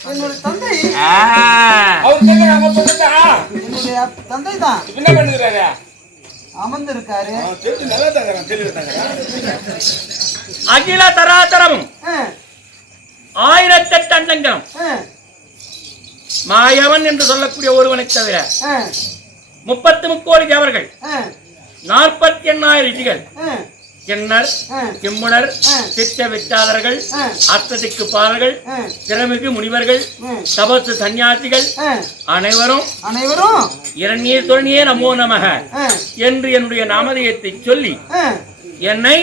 என்னுடைய தந்தை. ஆ, அவர் என்னுடைய தந்தை தான். என்ன அமர்ந்திருக்காரு. அகில தராதரமும் ஆ, ஆயிரத்தெட்டு அண்டங்களும் ஆ, மாயவன் என்று சொல்லக்கூடிய ஒருவனை தவிர முப்பத்து முக்கோடி தேவர்கள். நாற்பத்தி எண்ணாயிரம் ரிஷிகள். கிண்ணர் கிம்முனர். சித்த விச்சாதர்கள் ஆ. அத்ததிக்கு பாலர்கள் திறமிகு முனிவர்கள் தபசு சந்நியாசிகள் ஆ. அனைவரும் அனைவரும் இரண்யேஸ்வரனியே நமோ நமக என்று என்னுடைய நாமதேயத்தை சொல்லி என்னை.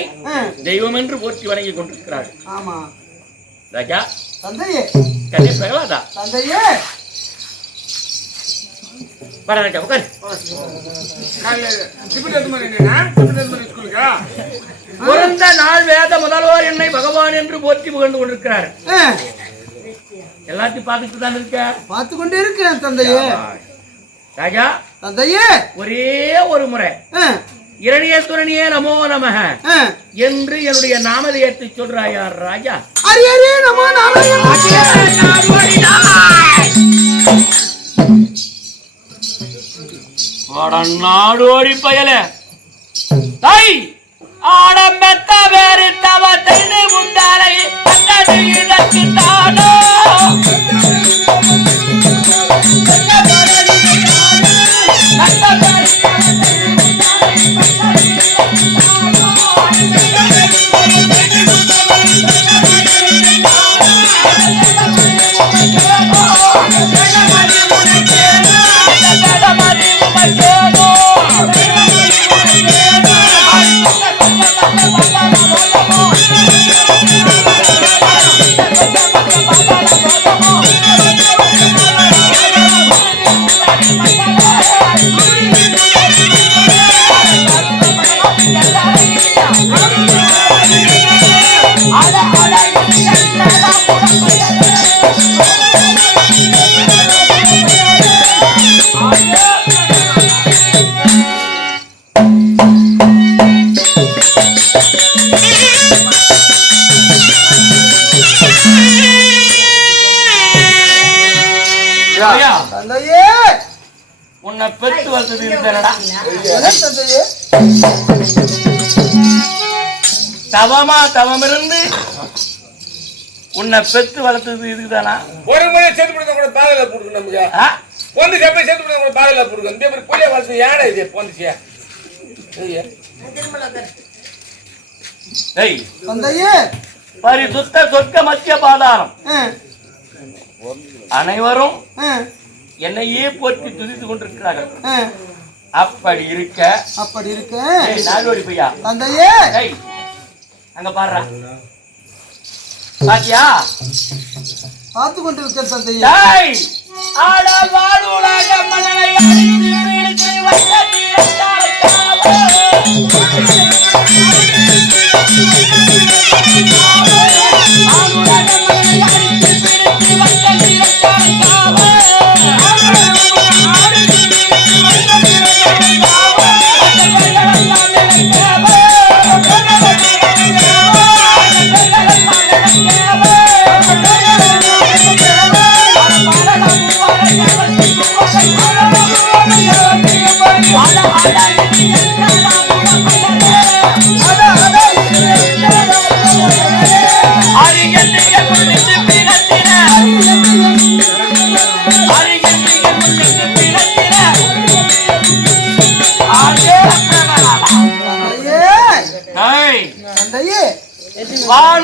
தெய்வம் என்று போற்றி வணங்கிக் கொண்டிருக்கிறார்கள். ராஜா தந்தையே. கண்ணே பிரகலாதா தந்தையே. வர ராஜா உட்காரு. பிறந்த நாள் வேத முதல்வர் என்னை பகவான் என்று போற்றி புகழ்ந்து கொண்டிருக்கிறார். எல்லாத்தையும் பார்த்துட்டு தான் இருக்க. பார்த்து கொண்டு இருக்கிறேன் தந்தையே. ராஜா தந்தையே. ஒரே ஒரு முறை. ஆ, இரணியேஸ்வரனியே நமோ நமக. என்று என்னுடைய நாமதேயத்தை சொல்றாயா ராஜா? அரி அரி நமோ நாராயண நாடோடி பயல. தாய் ஆடம்பத்த வேறு தவ தெய்து முந்தாரை அத்தது தானோ? உன்னை பெற்று வளர்த்தது இருக்கிறடா தவமா தவம் இருந்து உன்னை பெற்று வளர்த்தது இதுதானா ஒரு முறை சேர்த்து கொடுத்தா கூட பாதல போடுங்க நமக்கு ஆ? பொந்து செப்பை சேர்த்து கொடுத்தா கூட பாதல போடுங்க இந்த மாதிரி புளிய வளர்த்து யானை இது பொந்துச்சியா பரிசுத்த சொர்க்க மத்திய பாதாரம். அனைவரும் என்னையே போற்றி துதித்து கொண்டிருக்கிறார்கள் ஆ. அப்படி இருக்க அப்படி இருக்க ஏய், நாடோடி பையா தந்தையே ஏய் அங்க பாடுறா பாத்தியா பார்த்து கொண்டு இருக்க தந்தையே ஆட அழித்து வீழ்த்தி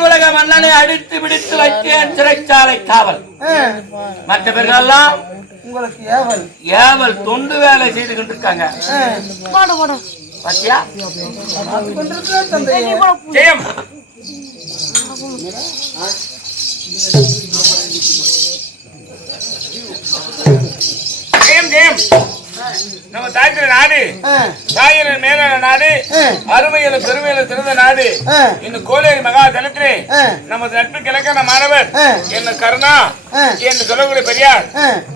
வானுலக மன்னனை அடித்து பிடித்து வைத்தேன் சிறைச்சாலை காவல். மற்ற பேர்களெல்லாம் உங்களுக்கு ஏவல். ஏவல் தொண்டு வேலை செய்து பாத்தியா? கொண்டு இருக்க தந்தையே. ஜெயம். ஜெயம் ஜெயம். நம்ம தாய்க்கு நாடு ஆ, தாயை அருமையில மேலான நாடு. அருமையில பெருமையில சிறந்த நாடு. இந்த கோலேரி மகா தலத்திலே. நமது நட்பு கிழக்கான மாணவர். என்ன கருணா. என்று சொல்லக்கூடிய பெரியார்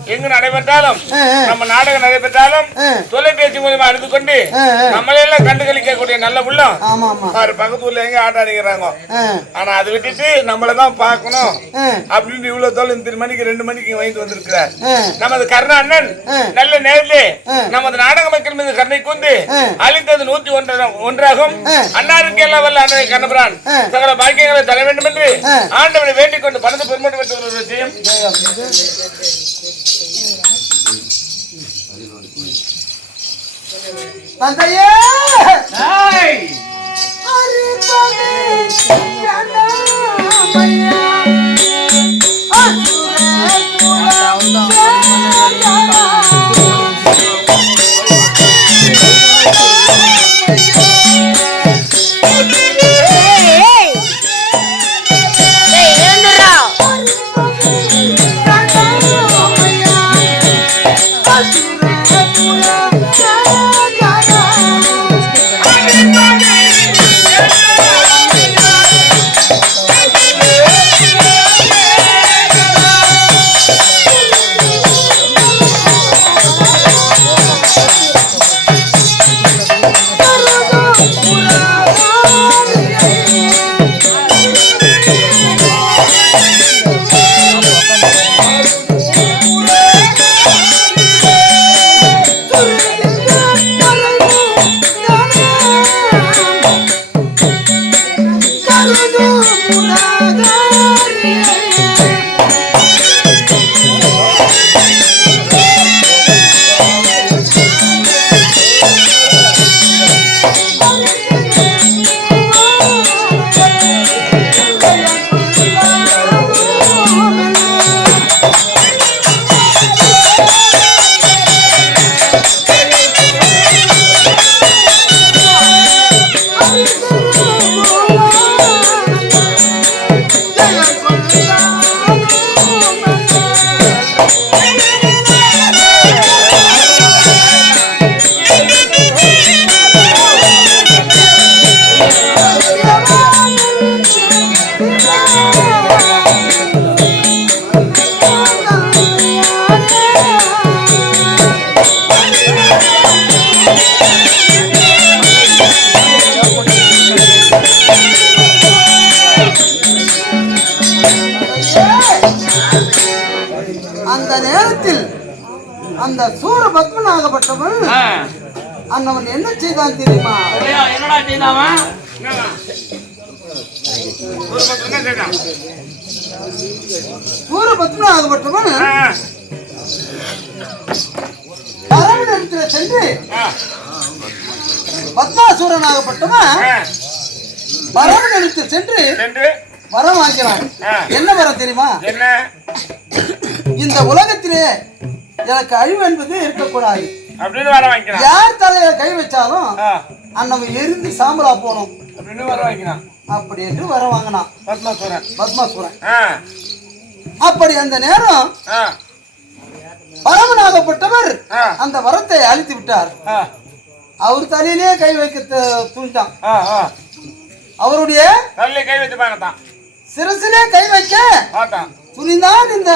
எங்கு நடைபெற்றாலும். நம்ம நாடகம் நடைபெற்றாலும். தொலைபேசி மூலமா அறிந்து கொண்டு. நம்மளெல்லாம் கண்டுகளிக்க கூடிய நல்ல உள்ளம் ஆமா ஆமா பாரு பக்கத்து ஊர்ல எங்க ஆட்ட அடிக்கிறாங்க ஆனா அதை விட்டுட்டு நம்மள தான் பார்க்கணும் அப்படின்னு இவ்வளவு தோல் இந்த மணிக்கு ரெண்டு மணிக்கு வாங்கிட்டு வந்திருக்கிறார். நமது கருணா அண்ணன். நல்ல நேரிலே. நமது நாடக மக்கள் மீது கருணை கூந்து ஆ. அளித்தது நூத்தி ஒன்றாகும். அன்னாருக்கு எல்லாம் வல்ல அண்ணனை கண்ணபுரான். சகல பாக்கியங்களை தர வேண்டும் என்று. ஆண்டவனை வேண்டிக் கொண்டு பலந்து பெருமாட்டு பெற்ற ஒரு விஷயம் தந்தையே ஏய், அறிபவே ஞானமயா. நேரத்தில் அந்த சூரபத்மனாகப்பட்டவன் ஆ. அன்னவன் என்ன செய்தான் தெரியுமா என்னடா செய்தாவன் ஒரு பக்கம் என்ன செய்யலாம்? சூரபத்மனாகப்பட்டவன் ஆ, பரவனிடத்தில் சென்று ஆ, பத்மாசூரனாகப்பட்டவன் ஆ. பரவனிடத்தில் சென்று சென்று வரம் வாங்கினான் ஆ. என்ன வரம் தெரியுமா என்ன இந்த உலகத்திலே எனக்கு அழிவு என்பது இருக்கக்கூடாது. அப்படின்னு வர வாங்கிக்கலாம். யார் தலையில கை வச்சாலும் அன்னவன் எரிந்து சாம்பலா போகணும் அப்படின்னு வர வாங்கிக்கலாம். அப்படி என்று வரம் வாங்கினான். பத்மாசுரன். பத்மாசூரன். அப்படி அந்த நேரம் பரமனாகப்பட்டவர். அந்த வரத்தை அழித்து விட்டார். அவர் தலையிலே கை வைக்க துணிட்டான். அவருடைய கை பார்த்தான் சிரசிலே கை வைக்க துணிந்தான் இந்த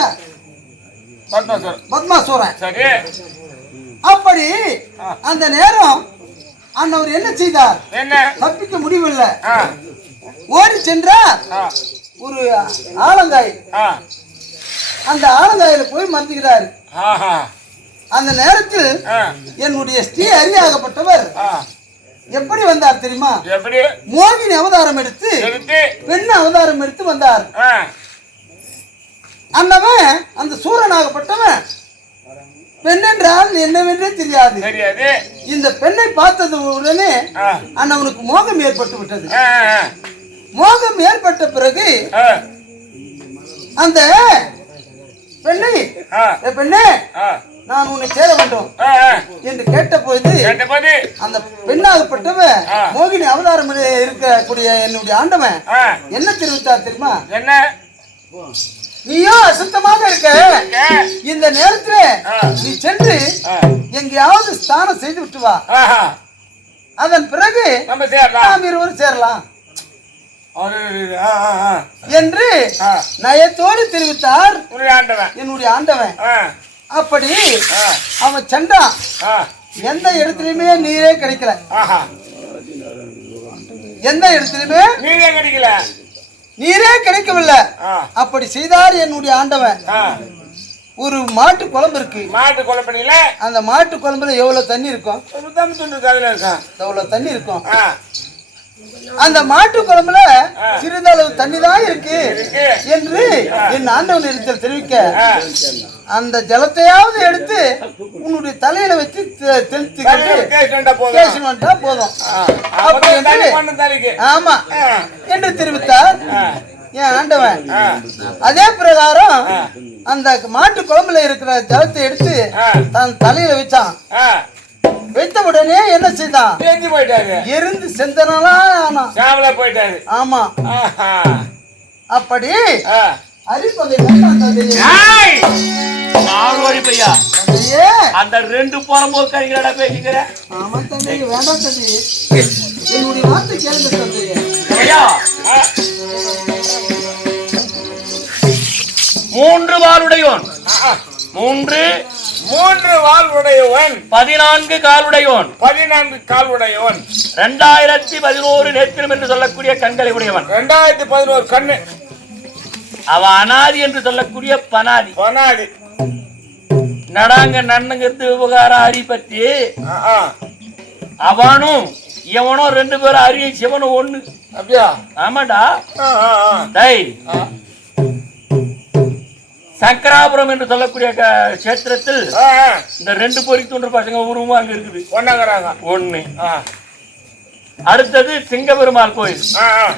பத்மாசுரன். பத்மாசூரன். சரி. அப்படி. அந்த நேரம் அன்னவர் என்ன செய்தார்? என்ன? தப்பிக்க முடியவில்லை. ஓடி சென்றார். ஒரு ஆலங்காய். அந்த ஆலங்காயில போய் மறந்துகிறார் ஆஹா, அந்த நேரத்தில் என்னுடைய ஸ்ரீ அரியாகப்பட்டவர் ஆ. எப்படி வந்தார் தெரியுமா? மோகினி அவதாரம் எடுத்து பெண் அவதாரம் எடுத்து வந்தார். அந்தவன் அந்த சூரனாகப்பட்டவன். பெண் என்றால் என்னவென்றே தெரியாது. தெரியாது. இந்த பெண்ணை பார்த்தது உடனே அண்ணவனுக்கு மோகம் ஏற்பட்டு விட்டது. மோகம் ஏற்பட்ட பிறகு அந்த பெண்ணை ஆ, "ஏ பெண்ணே நான் உன்னை சேர வேண்டும். என்று கேட்டபோது கேட்டபோது அந்த பெண்ணாகப்பட்டவ. மோகினி அவதாரம் இருக்கக்கூடிய என்னுடைய ஆண்டவன் என்ன தெரிவித்தார் தெரியுமா? என்ன? நீயோ அசுத்தமாக இருக்க? இந்த நேரத்துல. நீ சென்று எங்கேயாவது ஸ்நானம் செய்து விட்டு வா. அதன் பிறகு நாம் இருவரும் சேரலாம். என்று. நயத்தோடு தெரிவித்தார். என்னுடைய ஆண்டவன். அப்படி அவன் சென்றான். எந்த இடத்துலயுமே நீரே கிடைக்கல. எந்த இடத்துலயுமே நீரே கிடைக்கல. நீரே கிடைக்கவில்லை. அப்படி செய்தார் என்னுடைய ஆண்டவன். ஒரு மாட்டு குழம்பு இருக்கு. மாட்டு பண்ணீங்களே அந்த மாட்டு குழம்புல எவ்வளவு தண்ணி இருக்கும்? எவ்வளவு தண்ணி இருக்கும்? அந்த மாட்டு குழம்புல சிறிதளவு தண்ணி தான் இருக்கு இருக்கு. என்று என் ஆண்டவன் இடத்தில் தெரிவிக்க. அந்த ஜலத்தையாவது எடுத்து உன்னுடைய தலையில வச்சு தெ- தெளித்துக்கிட்டு தலையில தேய்ச்சிட்டு வந்தா போதும். ஆமா. என்று தெரிவித்தார். என் ஆண்டவன்? அதே பிரகாரம் அந்த மாட்டு குழம்புல இருக்கிற ஜலத்தை எடுத்து. தன் தலையில வச்சான். வைத்த உடனே என்ன செய்தான்? தேஞ்சு போயிட்டாரு. எரிந்து செந்தனலா ஆனான். சாமலா போயிட்டாரு. ஆமா. அப்படி ஆ. பையா. தந்தையே அந்த ரெண்டு புறம்போக்கு கறிகளடா பேசிக்கிற? ஆமா தந்தையே வேண்டாம் தந்தையே என்னுடைய வார்த்தை கேளுங்க தந்தையே ஐயா. மூன்று வாளுடையோன். மூன்று. மூன்று வால் உடையவன். பதினான்கு காலுடையோன் பதினான்கு கால் உடையவன். ரெண்டாயிரத்தி பதினோரு நேத்திரம் என்று சொல்லக்கூடிய கண்களை உடையவன். ரெண்டாயிரத்தி பதினோரு கண்ணு. அவன் அனாதி என்று சொல்லக்கூடிய பனாதி. பொனாடி நடாங்க நன்னுங்கிறது விவகாரம் அரி பத்தி. அவனும் இவனும் ரெண்டு பேரும் அரிய சிவனும் ஒண்ணு. அப்படியா? ஆமாடா. ஆ. சங்கராபுரம் என்று சொல்லக்கூடிய கஷேத்திரத்தில். இந்த ரெண்டு பொறி தூண்டு பசங்க உருவம் அங்க இருக்குது. ஒண்ணாங்கறாங்க. ஒண்ணு. அடுத்தது சிங்கபெருமாள் கோயில்.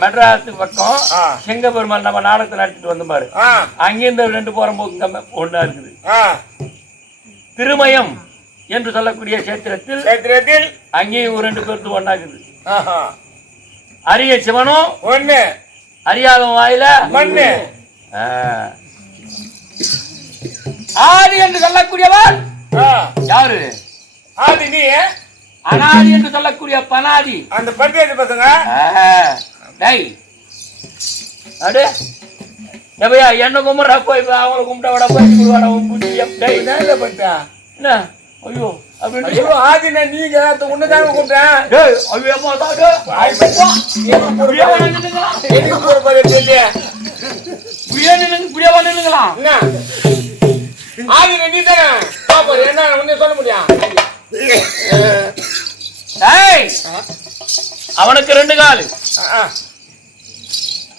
மெட்ராஸ் பக்கம். சிங்கபெருமாள் நம்ம நாடகத்தை நடத்திட்டு வந்த பாரு. இந்த ரெண்டு போறம்போக்கு ஒண்ணா இருக்குது. ஆ. திருமயம் என்று சொல்லக்கூடிய கஷேத்திரத்தில் சேத்திரத்தில் அங்கேயும் ஒரு ரெண்டு பேருக்கு ஆஹா. அரிய சிவனும் ஒண்ணு. அறியாதவன் வாயில மண்ணு. ஆதி என்று சொல்லக்கூடியவன். யாரு? ஆதி நீ. அனாதி என்று சொல்லக்கூடிய பனாதி. அந்த பண்டிகை பசங்க. டேய். அடே. எப்பயா என்ன கும்பிட்றா போய் அவங்கள கும்பிட்ட விட போய் கும்பிடுவாடா உன் புத்தி எப்~ டேய் என்ன ஐயோ அப்படின்னு ஆதினா நீங்க உன்னதாங்க கூப்பிட்டேன் டேய் ஐயோ வா நின்னுங்களா? ஆதினா நீ தானே பாப்பா என்ன ஒண்ணு சொல்ல முடியும் டேய் அவனுக்கு ரெண்டு காலு.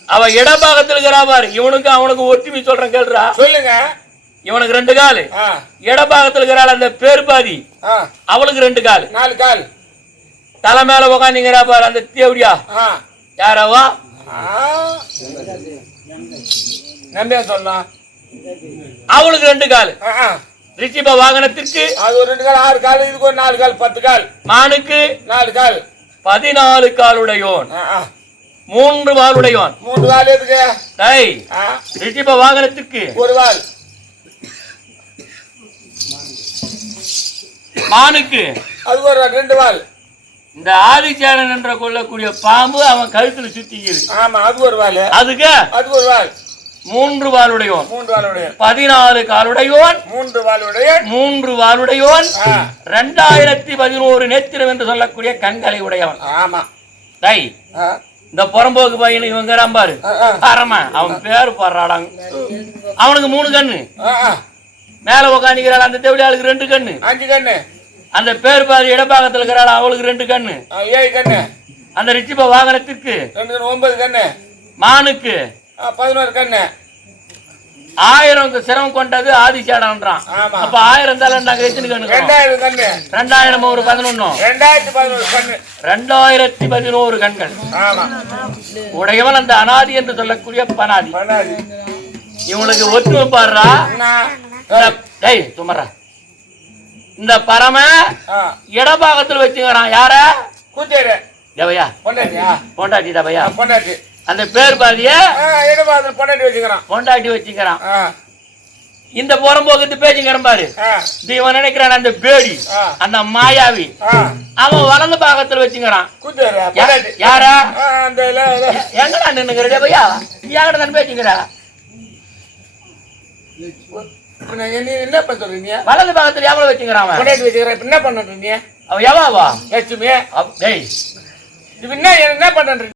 அவன் இடபாகத்தில் இருக்கிறா பாரு. இவனுக்கு அவனுக்கு ஒற்றுமை சொல்றேன் கேளுடா. சொல்லுங்க. இவனுக்கு ரெண்டு காலு. ஆ, இடபாகத்தில் இருக்கிறாள் அந்த பேர்பாதி. ஆ. அவளுக்கு ரெண்டு காலு. நாலு கால். தலை மேல உக்காந்துங்கிறா பாரு அந்த தேவடியா. யாராவா. நம்பியா சொல்லலாம். அவளுக்கு ரெண்டு காலு. ரிஷிப வாகனத்திற்கு அது ஒரு ரெண்டு கால் ஆறு கால் இதுக்கு ஒரு நாலு கால் பத்து கால். மானுக்கு நாலு கால். பதினாலு காலுடையோன். மூன்று வாளுடையோன் மூணு கால் எதுக்கு? டேய் ஆ, ரிஷிப வாகனத்திற்கு ஒரு கால் மானுக்கு. அது ஒரு ரெண்டு கால் இந்த ஆதிச்சேரன் என்ற கொள்ளக்கூடிய பாம்பு அவன் கழுத்துல சுத்திக்குது. ஆமா அது ஒரு வால் அதுக்கு? அது ஒரு வால் மூன்று வாளுடையோன் மூன்று வாளுடைய பதினாலு காலுடையோன் மூன்று வாளுடைய மூன்று வாளுடையோன் ரெண்டாயிரத்தி பதினோரு நேத்திரம் என்று சொல்லக்கூடிய கண்களை உடையவன். ஆமா. ஆ, இந்த புறம்போக்கு பையன் இவங்க பாரு. பரம அவன் பேரு பாடுறாடாங்க அவனுக்கு மூணு கண்ணு. மேல உக்காந்துக்கிறாள் அந்த தேவடியாளுக்கு ரெண்டு கண்ணு. அஞ்சு கண்ணு. அந்த பேர் பாதி இடப்பாகத்தில் இருக்கிறாள் அவளுக்கு ரெண்டு கண்ணு. ஏழு கண்ணு. அந்த ரிச்சிப வாகனத்திற்கு ஒன்பது கண்ணு. மானுக்கு பதினோரு கண்ணு. ஆயிரம் சிரமம் கொண்டது ஆதிசேடன்றான். அப்ப ஆயிரம் தலை நாங்க எத்தனை ரெண்டாயிரம் ஒரு பதினொன்னும் ரெண்டாயிரத்தி பதினோரு கண்கள். உடையவன் அந்த அனாதி என்று சொல்லக்கூடிய பனாதி. இவனுக்கு ஒற்றுமை பாடுறா டேய் சுமரா இந்த பரம இடபாகத்தில் வச்சுக்கிறான். யார? கூத்தேரு. தேவையா? பொண்டாட்டி தவையா? அந்த பேர் பாதிய இடபாதல் பொண்டாட்டி வச்சுக்கிறான். பொண்டாட்டி வச்சுக்கிறான். இந்த புறம்போக்கு பேச்சுங்கிறேன் பாரு. இவன் நினைக்கிறான் அந்த பேடி. அந்த மாயாவி. அவன் வலது பாகத்துல வச்சுக்கிறான். யாரா? எங்கடா நின்னுங்கிற பையா என்கிட்ட தானே பேச்சுங்கிற என்ன நீ வலது பாகத்துல எவ்வளவு வச்சுக்கிறான் என்ன பண்ணுறது நீ? அவன் எவாவா லட்சுமி. என்ன என்ன பண்ணுறது